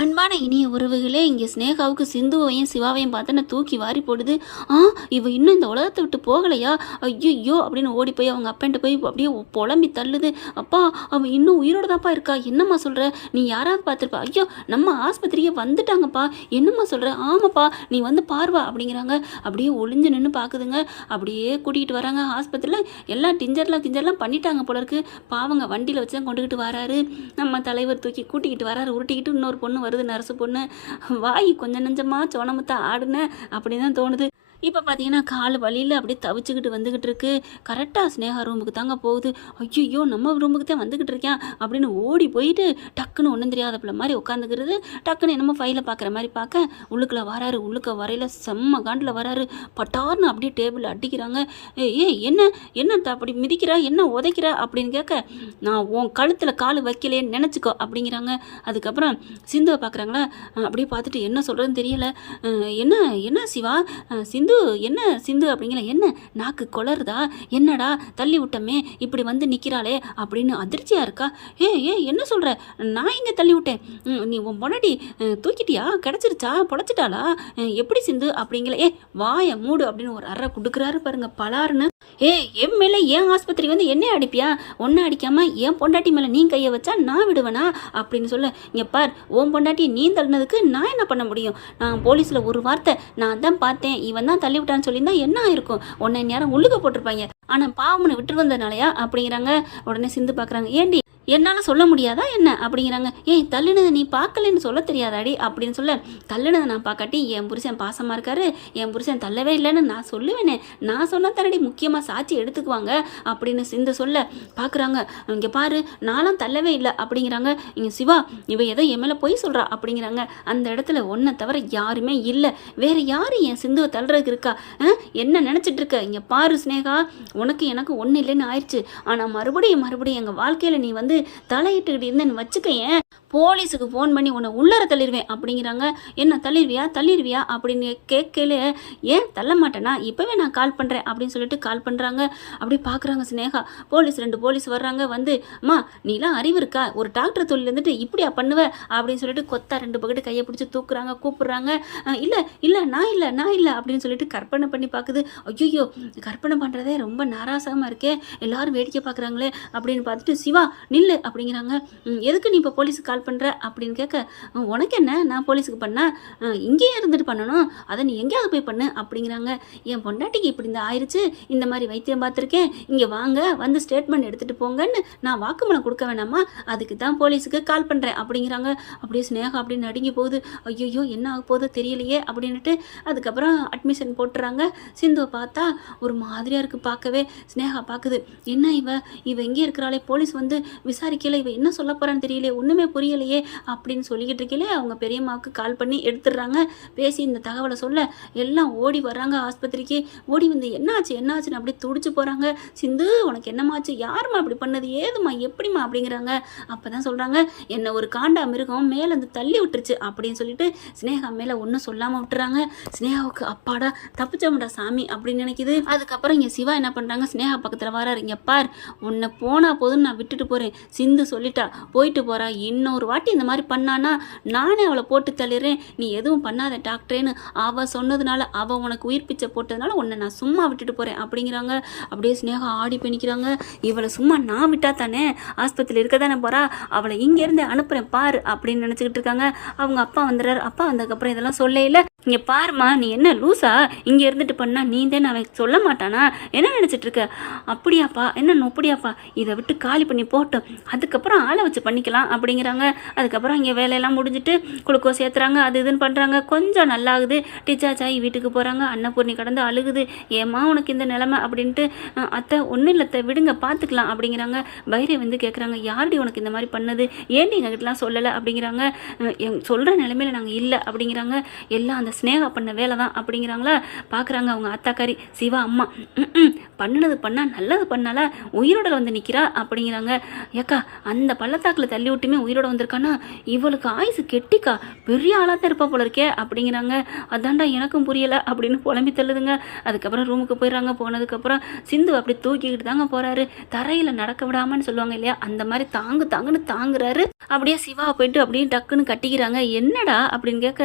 அன்பான இனிய உறவுகளே இங்கே ஸ்னேகாவுக்கு சிந்துவையும் சிவாவையும் பார்த்தோன்னா தூக்கி வாரி போடுது. ஆ இவ இன்னும் இந்த உலகத்தை விட்டு போகலையா? ஐயோ அப்படின்னு ஓடி போய் அவங்க அப்பன்ட்டு போய் அப்படியே புலம்பி தள்ளுது. அப்பா அவன் இன்னும் உயிரோடு தான்ப்பா இருக்கா? என்னம்மா சொல்கிற நீ யாராவது பார்த்துருப்பா? ஐயோ நம்ம ஆஸ்பத்திரியே வந்துட்டாங்கப்பா. என்னம்மா சொல்கிற ஆமாப்பா நீ வந்து பார்வா அப்படிங்கிறாங்க. அப்படியே ஒளிஞ்சு நின்று பார்க்குதுங்க. அப்படியே கூட்டிகிட்டு வராங்க ஆஸ்பத்திரியில். எல்லாம் டிஞ்சர்லாம் கிஞ்சர்லாம் பண்ணிட்டாங்க போல இருக்கு. பாவங்க வண்டியில் வச்சு தான் கொண்டுக்கிட்டு வராரு. நம்ம தலைவர் தூக்கி கூட்டிக்கிட்டு வராரு உருட்டிக்கிட்டு இன்னொரு பொண்ணு வருது நர்ஸு பொண்ணு. வாய் கொஞ்சம் நெஞ்சமா சோனமுத்தா ஆடுன அப்படின்னு தான் தோணுது. இப்போ பார்த்தீங்கன்னா கால் வழியில் அப்படியே தவிச்சுக்கிட்டு வந்துக்கிட்டு இருக்கு. கரெக்டாக ஸ்னேகா ரூமுக்கு தாங்க போகுது. ஐயோ நம்ம ரூமுக்கு தான் வந்துக்கிட்டு இருக்கேன் அப்படின்னு ஓடி போயிட்டு டக்குன்னு ஒன்றும் தெரியாத பிள்ளை மாதிரி உட்காந்துக்கிறது டக்குன்னு என்னமோ ஃபைலை பார்க்குற மாதிரி பார்க்க உள்ளுக்கில் வராரு. உள்ளுக்க வரையில் செம்ம காண்டில் வராரு. பட்டார்னு அப்படியே டேபிள் அடிக்கிறாங்க. ஏ என்ன? என்ன த- அப்படி மிதிக்கிற? என்ன உதைக்கிற? அப்படின்னு கேட்க நான் உன் கழுத்தில் கால் வைக்கலேன்னு நினச்சிக்கோ அப்படிங்கிறாங்க. அதுக்கப்புறம் சிந்துவை பார்க்குறாங்களா அப்படியே பார்த்துட்டு என்ன சொல்கிறதுன்னு தெரியல. என்ன? என்ன சிவா? சிந்து சிந்து என்ன சிந்து அப்படிங்கிற என்ன நாக்கு கொளருதா என்னடா தள்ளி விட்டமே இப்படி வந்து நிற்கிறாளே அப்படின்னு அதிர்ச்சியாக இருக்கா? ஏ ஏ என்ன சொல்கிற நான் இங்கே தள்ளி விட்டேன். நீ உன் முன்னாடி தூக்கிட்டியா? கிடச்சிருச்சா? பொழைச்சிட்டாளா? எப்படி சிந்து அப்படிங்கிற ஏ வாயை மூடு அப்படின்னு ஒரு அறை கொடுக்குறாரு பாருங்க பலாருன்னு. ஏ என் மேலே ஏன் ஆஸ்பத்திரி வந்து என்ன அடிப்பியா? ஒன்றை அடிக்காமல் என் பொண்டாட்டி மேலே நீ கையை வச்சா நான் விடுவேனா? அப்படின்னு சொல்ல. இங்கே பார் உன் பொண்டாட்டி நீ தள்ளினதுக்கு நான் என்ன பண்ண முடியும்? நான் போலீஸில் ஒரு வார்த்தை நான் தான் பார்த்தேன். இவன் தான் தள்ளி விட்டான்னு சொல்லியிருந்தா என்ன ஆயிருக்கும்? உன்னை நேரம் உள்ளுக்க போட்டிருப்பாங்க. ஆனால் பாவம்னு விட்டு வந்தனாலயா அப்படிங்கிறாங்க. உடனே சிந்து பார்க்குறாங்க ஏண்டி என்னால் சொல்ல முடியாதா என்ன? அப்படிங்கிறாங்க. ஏய் தள்ளுனதை நீ பார்க்கலன்னு சொல்ல தெரியாதாடி? அப்படின்னு சொல்ல தள்ளுனதை நான் பார்க்காட்டி என் புருஷன் பாசமாக இருக்காரு என் புருஷன் தள்ளவே இல்லைன்னு நான் சொல்லுவேனே. நான் சொன்னால் தரடி முக்கியமாக சாட்சி எடுத்துக்குவாங்க அப்படின்னு சிந்து சொல்ல பார்க்குறாங்க. இங்கே பாரு நானும் தள்ளவே இல்லை அப்படிங்கிறாங்க. இங்கே சிவா இவ ஏதோ என் மேலே பொய் சொல்கிறா அப்படிங்கிறாங்க. அந்த இடத்துல ஒன்றை தவிர யாருமே இல்லை. வேறு யார் என் சிந்துவை தள்ளுறதுக்கு இருக்கா? ஆ? என்ன நினச்சிட்டு இருக்க? இங்கே பாரு ஸ்னேகா உனக்கு எனக்கு ஒன்றும் இல்லைன்னு ஆயிடுச்சு. ஆனால் மறுபடியும் மறுபடியும் எங்கள் வாழ்க்கையில் நீ வந்து தலையிட்டுக்கிட்டு இருந்தேன்னு வச்சுக்கயேன். போலீஸுக்கு ஃபோன் பண்ணி உன்னை உள்ளர தள்ளிடுவேன் அப்படிங்கிறாங்க. என்ன தள்ளிடுவியா தள்ளிடுவியா அப்படின்னு கேட்கல ஏன் தள்ள மாட்டேனா? இப்போவே நான் கால் பண்ணுறேன் அப்படின்னு சொல்லிட்டு கால் பண்ணுறாங்க அப்படி பார்க்குறாங்க ஸ்னேகா போலீஸ் ரெண்டு போலீஸ் வர்றாங்க. வந்து அம்மா நீலாம் அறிவு இருக்கா? ஒரு டாக்டர் தொழில் இருந்துட்டு இப்படியா பண்ணுவ? அப்படின்னு சொல்லிட்டு கொத்தா ரெண்டு பக்கெட்டு கையை பிடிச்சி தூக்குறாங்க கூப்பிட்றாங்க. இல்லை இல்லை நான் இல்லை நான் இல்லை அப்படின்னு சொல்லிட்டு கற்பனை பண்ணி பார்க்குது ஐயோ கற்பனை பண்ணுறதே ரொம்ப நாராசமாக இருக்கே. எல்லாரும் வேடிக்கை பார்க்குறாங்களே அப்படின்னு பார்த்துட்டு சிவா நில்லு அப்படிங்கிறாங்க. எதுக்கு நீ இப்போ போலீஸுக்கு கால் பண்ணுற அப்படின்னு கேட்க உனக்கு என்ன? நான் போலீஸுக்கு பண்ணா இங்கேயே இருந்துட்டு பண்ணணும். அதை நீ எங்கேயாவது போய் பண்ணு அப்படிங்கிறாங்க. என் பொண்டாட்டிக்கு இப்படி இந்த ஆயிடுச்சு இந்த மாதிரி வைத்தியம் பார்த்துருக்கேன். இங்கே வாங்க வந்து ஸ்டேட்மெண்ட் எடுத்துகிட்டு போங்கன்னு நான் வாக்குமூலம் கொடுக்க வேணாமா? அதுக்கு தான் போலீஸுக்கு கால் பண்ணுறேன் அப்படிங்கிறாங்க. அப்படியே ஸ்னேகா அப்படின்னு நடுங்கி போகுது. ஐயோ என்ன ஆக போதோ தெரியலையே அப்படின்னுட்டு அதுக்கப்புறம் அட்மிஷன் போட்டுறாங்க. சிந்துவை பார்த்தா ஒரு மாதிரியாக இருக்குது பார்க்கவே. ஸ்னேகா பார்க்குது. என்ன இவ? இவ எங்கே இருக்கிறாளே? போலீஸ் வந்து விசாரிக்கல. இவ என்ன சொல்ல போகிறான்னு தெரியலையே. ஒன்றுமே முடியலையே அப்படின்னு சொல்லிக்கிட்டு இருக்கலே அவங்க பெரியம்மாவுக்கு கால் பண்ணி எடுத்துடுறாங்க. பேசி இந்த தகவலை சொல்ல எல்லாம் ஓடி வர்றாங்க ஆஸ்பத்திரிக்கு. ஓடி வந்து என்னாச்சு என்னாச்சுன்னு அப்படியே துடிச்சு போகிறாங்க சிந்து உனக்கு என்னமாச்சு யாரும்மா அப்படி பண்ணது? ஏதும்மா? எப்படிம்மா அப்படிங்கிறாங்க. அப்போ தான் சொல்கிறாங்க என்னை ஒரு காண்டா மிருகம் மேலே வந்து தள்ளி விட்டுருச்சு அப்படின்னு சொல்லிட்டு ஸ்னேகா மேலே ஒன்றும் சொல்லாமல் விட்டுறாங்க. ஸ்னேகாவுக்கு அப்பாடா தப்பிச்சோம்டா சாமி அப்படின்னு நினைக்குது. அதுக்கப்புறம் இங்கே சிவா என்ன பண்ணுறாங்க ஸ்னேகா பக்கத்தில் வராரு. இங்கே பார் உன்னை போனால் போதும் நான் விட்டுட்டு போகிறேன் சிந்து சொல்லிட்டா போயிட்டு போகிறா இன்னொரு ஒரு வாட்டி இந்த மாதிரி பண்ணானா நானே அவளை போட்டு தள்ளிடுறேன். நீ எதுவும் பண்ணாத டாக்டரேன்னு அவ சொன்னதுனால அவ உனக்கு உயிர் பிச்சை போட்டதுனால உன்னை நான் சும்மா விட்டுட்டு போகிறேன் அப்படிங்கிறாங்க. அப்படியே ஸ்னேகா ஆடி பண்ணிக்கிறாங்க இவளை சும்மா நான் விட்டா தானே? ஆஸ்பத்திரியில் இருக்க தானே போகிறா அவளை இங்கேருந்து அனுப்புகிறேன் பாரு அப்படின்னு நினச்சிக்கிட்டு இருக்காங்க. அவங்க அப்பா வந்துடுறாரு. அப்பா வந்ததுக்கப்புறம் இதெல்லாம் சொல்லையில இங்கே பாருமா நீ என்ன லூசா? இங்கே இருந்துட்டு பண்ணா நீ தான் அவன் சொல்ல மாட்டானா? என்ன நினச்சிட்டு இருக்க? அப்படியாப்பா என்ன அப்படியாப்பா இதை விட்டு காலி பண்ணி போட்டோம். அதுக்கப்புறம் ஆளை வச்சு பண்ணிக்கலாம் அப்படிங்கிறாங்க. அதுக்கப்புறம் இங்கே வேலையெல்லாம் முடிஞ்சிட்டு குளுக்கோ சேர்த்துறாங்க அது இதுன்னு பண்ணுறாங்க கொஞ்சம் நல்லாகுது. டிச்சார்ஜ் ஆகி வீட்டுக்கு போகிறாங்க அன்னபூர்ணி கடந்து அழுகுது. ஏமா உனக்கு இந்த நிலமை அப்படின்ட்டு அத்தை ஒன்றும் இல்லத்தை விடுங்க பார்த்துக்கலாம் அப்படிங்கிறாங்க. பைரவி வந்து கேட்குறாங்க யாருடி உனக்கு இந்த மாதிரி பண்ணது? ஏன்டி எங்ககிட்டலாம் சொல்லலை? அப்படிங்கிறாங்க. எங் சொல்கிற நிலைமையில நாங்கள் இல்லை அப்படிங்கிறாங்க. எல்லாம் அந்த அந்த ஸ்னேகா பண்ண வேலை தான் அப்படிங்கிறாங்களா? பார்க்குறாங்க அவங்க அத்தாக்காரி சிவா அம்மா ம் பண்ணுனது பண்ணால் நல்லது பண்ணால உயிரோட வந்து நிற்கிறா அப்படிங்கிறாங்க. ஏக்கா அந்த பள்ளத்தாக்கில் தள்ளி விட்டுமே உயிரோட வந்திருக்கான்னா இவளுக்கு ஆயுசு கெட்டிக்கா? பெரிய ஆளாக தான் இருப்பா போல இருக்கே அப்படிங்கிறாங்க. அதான்டா எனக்கும் புரியலை அப்படின்னு புலம்பி தள்ளுதுங்க. அதுக்கப்புறம் ரூமுக்கு போயிடுறாங்க. போனதுக்கப்புறம் சிந்து அப்படி தூக்கிக்கிட்டு தாங்க போகிறாரு தரையில் நடக்க விடாமன்னு சொல்லுவாங்க இல்லையா? அந்த மாதிரி தாங்கு தாங்குன்னு தாங்குறாரு. அப்படியே சிவாவை போயிட்டு அப்படியே டக்குன்னு கட்டிக்கிறாங்க. என்னடா? அப்படின்னு கேட்க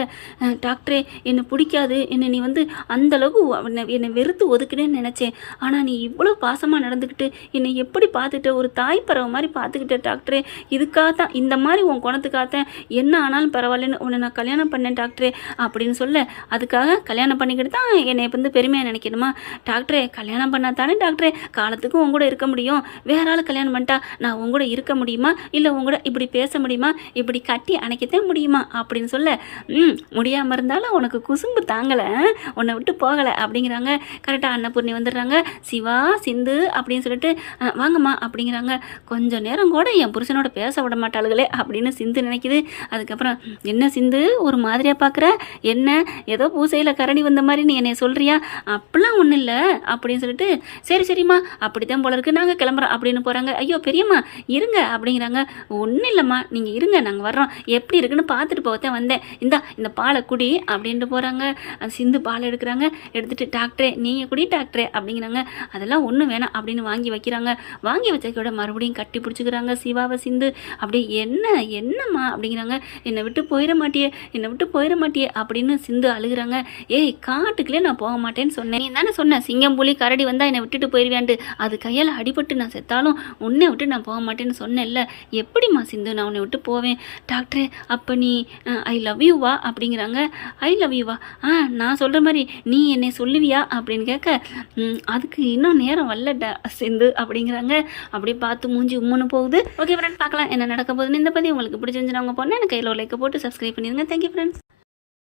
டாக்டரே என்னை பிடிக்காது என்னை நீ வந்து அந்தளவுக்கு என்னை என்னை வெறுத்து ஒதுக்குனேன்னு நினச்சேன். ஆனால் நீ இவ்வளோ பாசமாக நடந்துக்கிட்டு என்னை எப்படி பார்த்துட்ட ஒரு தாய் பறவை மாதிரி பார்த்துக்கிட்ட டாக்டரே இதுக்காக தான் இந்த மாதிரி உன் குணத்துக்காகத்தான் என்ன ஆனாலும் பரவாயில்லன்னு உன்னை நான் கல்யாணம் பண்ணேன் டாக்டரே அப்படின்னு சொல்ல அதுக்காக கல்யாணம் பண்ணிக்கிட்டு தான் என்னை வந்து பெருமையாக நினைக்கணுமா? டாக்டரே கல்யாணம் பண்ணால் தானே டாக்டரே காலத்துக்கும் உன் கூட இருக்க முடியும். வேற ஆள் கல்யாணம் பண்ணிட்டா நான் உங்க கூட இருக்க முடியுமா? இல்லை உங்க கூட இப்படி பேச முடியுமா? இப்படி கட்டி அணைக்கத்தான் முடியுமா? அப்படின்னு சொல்ல ம் முடியாமல் இருந்தாலும் உனக்கு குசும்பு தாங்கலை உன்னை விட்டு போகலை அப்படிங்கிறாங்க. கரெக்டாக அன்னபூர்ணி வந்துடுறாங்க. சிவா சிந்து அப்படின்னு சொல்லிட்டு வாங்கம்மா அப்படிங்கிறாங்க. கொஞ்சம் நேரம் கூட என் புருஷனோட பேச விட மாட்டாளுகளே அப்படின்னு சிந்து நினைக்குது. அதுக்கப்புறம் என்ன சிந்து ஒரு மாதிரியாக பார்க்குற என்ன ஏதோ பூசையில் கரடி வந்த மாதிரி நீ என்னை சொல்கிறியா அப்படிலாம் ஒன்றும் இல்லை அப்படின்னு சொல்லிட்டு சரி சரிம்மா அப்படித்தான் போல இருக்கு. நாங்கள் கிளம்புறோம் அப்படின்னு போகிறாங்க ஐயோ பெரியம்மா இருங்க அப்படிங்கிறாங்க. ஒன்றும் இல்லைம்மா நீங்கள் இருங்க நாங்கள் வர்றோம். எப்படி இருக்குன்னு பார்த்துட்டு போகத்தான் வந்தேன். இந்தா இந்த பாலை குடி அப்படின்ட்டு போகிறாங்க சிந்து பால் எடுக்கிறாங்க. எடுத்துகிட்டு டாக்டரே நீங்கள் குடி டாக்டரே அப்படிங்கிறாங்க. அதெல்லாம் ஒன்றும் வேணாம் அப்படின்னு வாங்கி வைக்கிறாங்க. வாங்கி வச்சக்கோட மறுபடியும் கட்டி பிடிச்சிக்கிறாங்க. சிவாவை சிந்து அப்படியே என்ன என்னம்மா? அப்படிங்கிறாங்க. என்னை விட்டு போயிட மாட்டியே என்னை விட்டு போயிட மாட்டியே அப்படின்னு சிந்து அழுகுறாங்க. ஏய் காட்டுக்குள்ளே நான் போக மாட்டேன்னு சொன்னேன். நீ தானே சொன்னேன் சிங்கம் புலி கரடி வந்தால் என்னை விட்டுட்டு போயிடுவேன்ட்டு அது கையால் அடிபட்டு நான் செத்தாலும் உன்னை விட்டு நான் போக மாட்டேன்னு சொன்னேன்ல. எப்படிம்மா சிந்து நான் உன்னை விட்டு போவேன்? டாக்டரே அப்போ நீ ஐ லவ் யூவா அப்படிங்கிறாங்க. ஐ லவ் யூவா ஆ நான் சொல்கிற மாதிரி நீ என்னை சொல்லுவியா? அப்படின்னு கேட்க அதுக்கு இன்னும் நேரம் வரலடா சிந்து அப்படிங்கிறாங்க. அப்படியே பார்த்து மூஞ்சி உம்முன்னு போகுது. ஓகே ஃப்ரெண்ட் பார்க்கலாம் என்ன நடக்க போகுதுன்னு இந்த பற்றி உங்களுக்கு பிடிச்சிருந்துச்சு அவங்க பொண்ணு எனக்கு கையில் ஒரு போட்டு சப்ஸ்கிரைப் பண்ணிடுங்க. Thank you friends